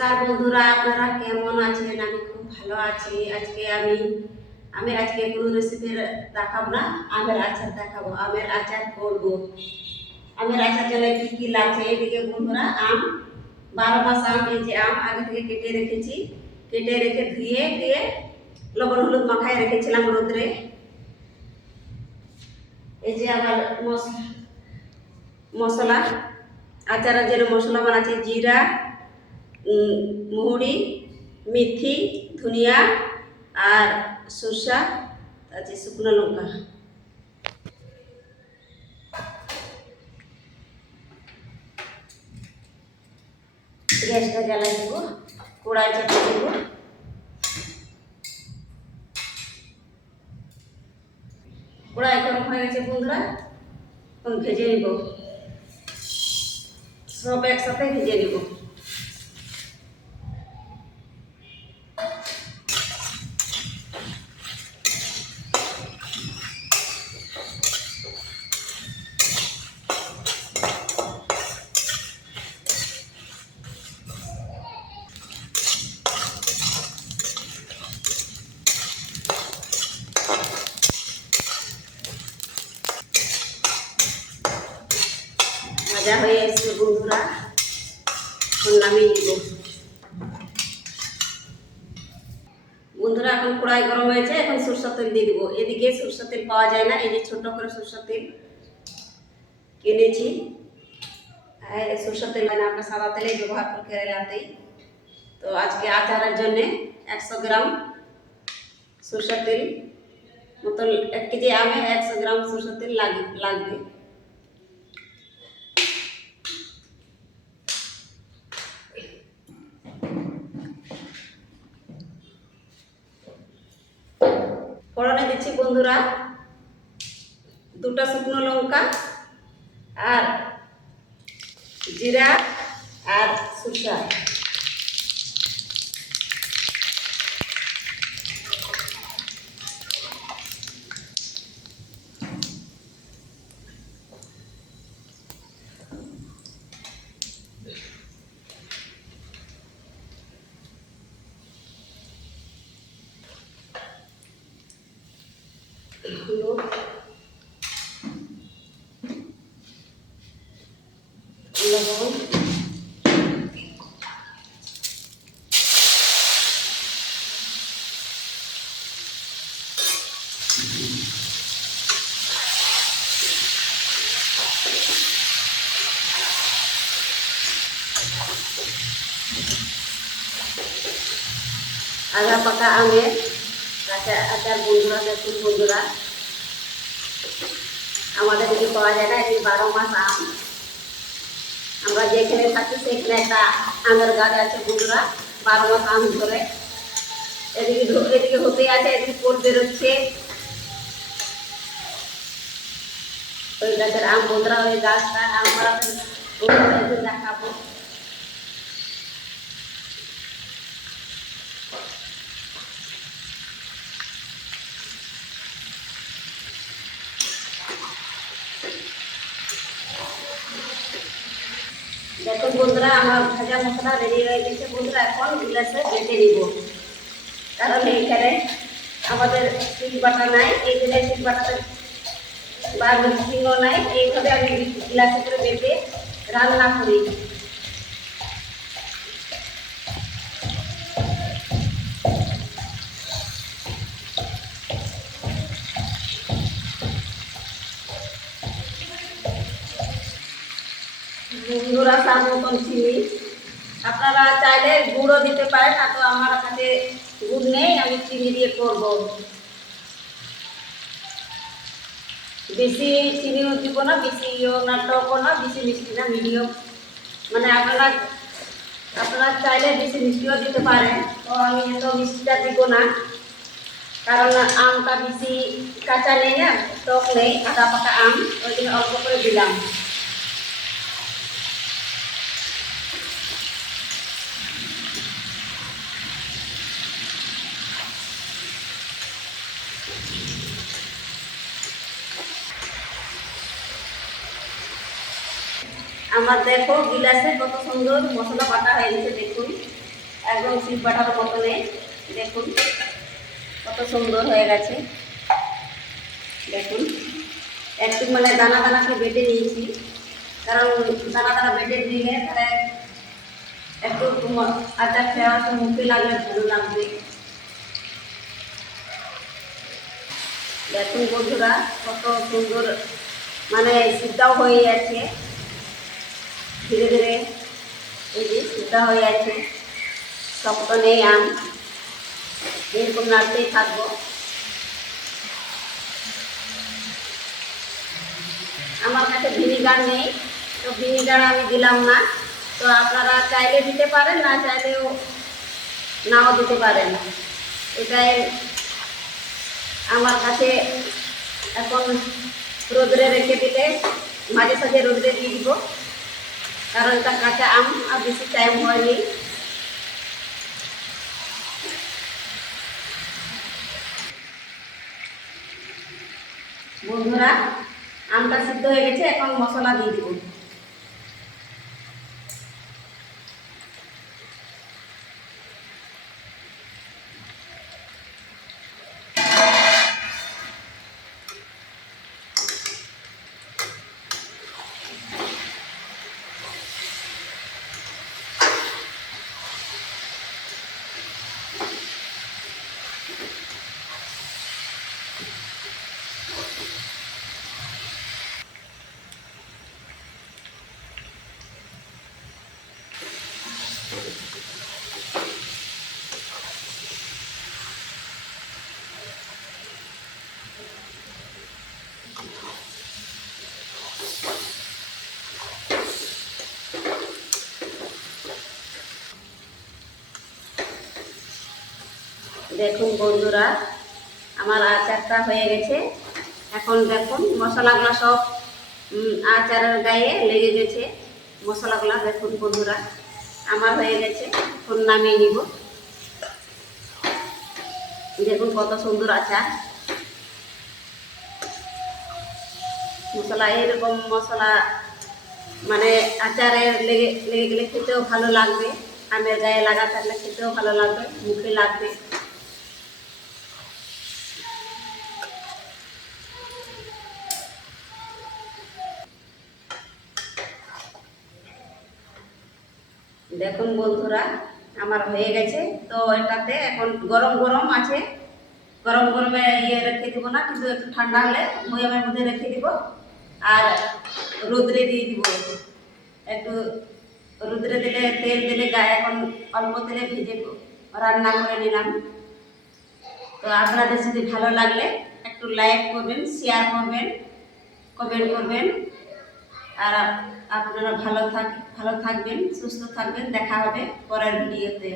নমস্কার বন্ধুরা, আপনারা কেমন আছেন? আমি খুব ভালো আছি। আমি আজকে কোনো রেসিপি দেখাবো না, আমের আচার দেখাবো। আমের আচার করব। আমের আচার জন্য কি কি লাগছে এদিকে বন্ধুরা? আম, 12 মাস আম। এই যে আম আগে থেকে কেটে রেখেছি, কেটে রেখে ধুয়ে দিয়ে লবণ হলুদ মাখায় রেখেছিলাম রোদ্রে। এই যে আবার মশলা, আচারের জন্য মশলা বানাচ্ছি। জিরা, মৌরি, মেথি, ধনিয়া আর সরষা, আছে শুকনো লঙ্কা। গ্যাসটা জ্বালাই দেব, কড়াই চাপিয়ে দেব। কড়াই গরম হয়ে গেছে বন্ধুরা, এখন ভেজে নেব, সব একসাথে ভেজে নেব। ভাজা হয়ে এসছে বন্ধুরা, এখন নামিয়ে নিব। বন্ধুরা এখন কড়াই গরম হয়েছে, এখন সরষের তেল দিয়ে দিব। এদিকে সরষের তেল পাওয়া যায় না, এই যে ছোট করে সরষের তেল কিনেছি। সরষের তেল না, আমরা সাদা তেলে ব্যবহার করি কেরালাতেই। তো আজকে আচারের জন্যে 100 গ্রাম সরষের তেল মতন, 1 কেজি আমে 100 গ্রাম সরষের তেল লাগবে। ফোড়নে দিচ্ছি বন্ধুরা 2টা শুকনো লঙ্কা আর জিরা আর সরষা। হলুদ, লবণ, আদা পাকা আমের আচার বন্ধুরা। দেখুন বন্ধুরা, আমাদের এদিকে পাওয়া যায় না, এদিকে 12 মাস আম। আমরা যেখানে থাকি সেখানে একটা আমের গাছ আছে বন্ধুরা, 12 মাস আম ধরে। এদিকে হতে আছে, এদিকে ফল বেরোচ্ছে ওই গাছের আম বন্ধুরা। ওই গাছটা আমরা দেখাবো। দেখুন বন্ধুরা, আমার ভাজা মশলা রেডি হয়ে গেছে বন্ধুরা। এখন গ্লাসে বেটে নিব, কারণ এইখানে আমাদের শিল বাটা নাই, এই জন্য শিল বাটাতে বা মিক্সিংও নাই। এইভাবে আমি গ্লাসে করে বেটে রান্না করি। বন্ধুরা স্বাদ মতন চিনি, আপনারা চাইলে গুঁড়ও দিতে পারেন, না তো আমার কাছে গুড় নেই, আমি চিনি দিয়ে করব। বেশি চিনিও দিব না, বেশি না টকও না, বেশি মিষ্টি না, মিডিয়াম। মানে আপনারা চাইলে বেশি মিষ্টিও দিতে পারেন। তো আমি এত মিষ্টিটা দিব না, কারণ আমটা বেশি কাঁচা নেই না, টক নেই, আদা পাকা আম, ওই জন্য অল্প করে দিলাম। আমার দেখো গিলাসে কত সুন্দর মশলা বাটা হয়ে গেছে দেখুন। একদম শিল বাটার মতো নেই, দেখুন কত সুন্দর হয়ে গেছে। দেখুন একটু মানে দানা দানা করে বেটে নিয়েছি, কারণ দানা দানা বেটে দিলে তাহলে একটু আচার খাওয়ার সময় মুখে লাগলে ভালো লাগবে। দেখুন বন্ধুরা কত সুন্দর মানে সিদ্ধাও হয়ে যাচ্ছে, ধীরে ধীরে এই যে সিদ্ধা হয়ে যাচ্ছে। শক্ত নেই আম, এরকম নাড়তেই থাকবো। আমার কাছে ভিনিগার নেই, তো ভিনিগার আমি দিলাম না। তো আপনারা চাইলে দিতে পারেন, না চাইলেও নাও দিতে পারেন। এটাই আমার কাছে এখন রোদরে রেখে দিলে মাঝে সাঝে রোদরে দিয়ে দিব, কারণ এটা কাঁচা আম আর বেশি টাইম হয়নি। বন্ধুরা আমটা সিদ্ধ হয়ে গেছে, এখন মশলা দিয়ে দিব। দেখুন বন্ধুরা আমার আচারটা হয়ে গেছে। এখন দেখুন মশলাগুলো সব আচারের গায়ে লেগে গেছে মশলাগুলো। দেখুন বন্ধুরা আমার হয়ে গেছে, এখন নামিয়ে নিব। দেখুন কত সুন্দর আচার। মশলা এরকম মশলা মানে আচারে লেগে লেগে গেলে খেতেও ভালো লাগবে, আমের গায়ে লাগা থাকলে খেতেও ভালো লাগবে, মুখে লাগবে। দেখুন বন্ধুরা আমার হয়ে গেছে। তো এটাতে এখন গরম গরম আছে, গরম গরমে রেখে দিব না, কিন্তু একটু ঠান্ডা হলে বয়ামের মধ্যে রেখে দিব আর রোদ্রে দিয়ে দিব। একটু রোদ্রে দিলে তেল দিলে গায়ে এখন অল্প তেলে ভেজে রান্না করে নিলাম। তো আপনাদের যদি ভালো লাগলে একটু লাইক করবেন, শেয়ার করবেন, কমেন্ট করবেন। আর আপনারা ভালো থাকবেন, সুস্থ থাকবেন। দেখা হবে পরের ভিডিওতে।